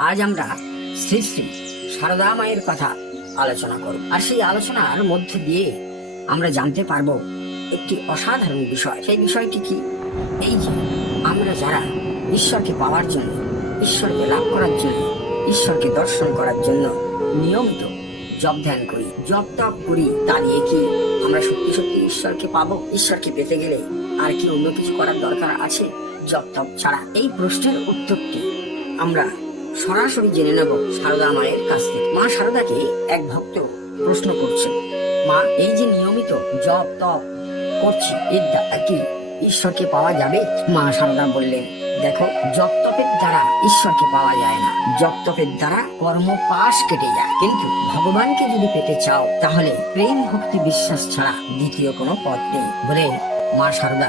আজ আমরা শ্রী শ্রী সারদা মায়ের কথা আলোচনা করব। আর সেই আলোচনার মধ্যে দিয়ে আমরা জানতে পারব একটি অসাধারণ বিষয়। সেই বিষয়টি কি? এই যে আমরা যারা ঈশ্বরকে পাওয়ার জন্য, ঈশ্বরকে লাভ করার জন্য, ঈশ্বরকে দর্শন করার জন্য নিয়মিত জপ ধ্যান করি, জপ তপ করি, তা দিয়ে কি আমরা সত্যি সত্যি ঈশ্বরকে পাবো? ঈশ্বরকে পেতে গেলে আর কি অন্য কিছু করার দরকার আছে? জপ তপ ছাড়া। এই প্রশ্নের উত্তরটি আমরা সরাসরি জেনে নেব সারদা মায়ের কাছ থেকে। মা সারদাকে এক ভক্ত প্রশ্ন করছেন, মা, এই যে নিয়মিত জপ তপ করছি দ্বারা কি ঈশ্বরকে পাওয়া যাবে? মা সারদা বললেন, দেখো, জপ তপের দ্বারা ঈশ্বরকে পাওয়া যায় না। জপ তপের দ্বারা কর্ম পাশ কেটে যায়। কিন্তু ভগবানকে যদি পেতে চাও, তাহলে প্রেম ভক্তি বিশ্বাস ছাড়া দ্বিতীয় কোনো পথ নেই বলে মা সারদা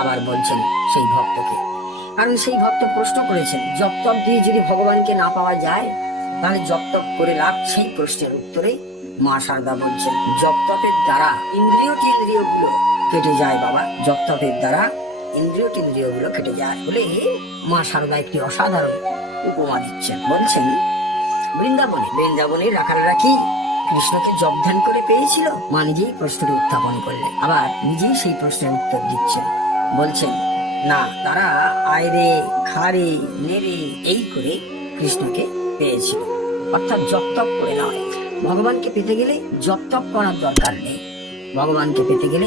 আবার বলছেন সেই ভক্তকে। কারণ সেই ভক্ত প্রশ্ন করেছেন, জপ তপ দিয়ে যদি ভগবানকে না পাওয়া যায়, তাহলে জপ তপ করে লাভ? সেই প্রশ্নের উত্তরে মা সারদা বলছেন জপতপের দ্বারা ইন্দ্রিয় টিন্দ্রিয়গুলো কেটে যায় বাবা। জপতপের দ্বারা ইন্দ্রিয় টিন্দ্রিয়গুলো কেটে যায় বলে মা সারদা একটি অসাধারণ উপমা দিচ্ছেন। বলছেন, বৃন্দাবনে বৃন্দাবনে রাখালরা কি কৃষ্ণকে জপ ধ্যান করে পেয়েছিল? মা নিজেই প্রশ্নটি উত্থাপন করলেন। আবার নিজেই সেই প্রশ্নের উত্তর দিচ্ছেন। বলছেন না, তারা আয়রে খারে নেড়ে, এই করে কৃষ্ণকে পেয়েছিল। অর্থাৎ জপ তপ করে নয়। ভগবানকে পেতে গেলে জপ তপ করার দরকার নেই। ভগবানকে পেতে গেলে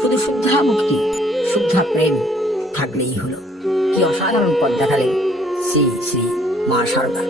শুধু শুদ্ধা মুক্তি শুদ্ধা প্রেম থাকলেই হলো। কি অসাধারণ পথ দেখালেন শ্রী শ্রী মা সারদা।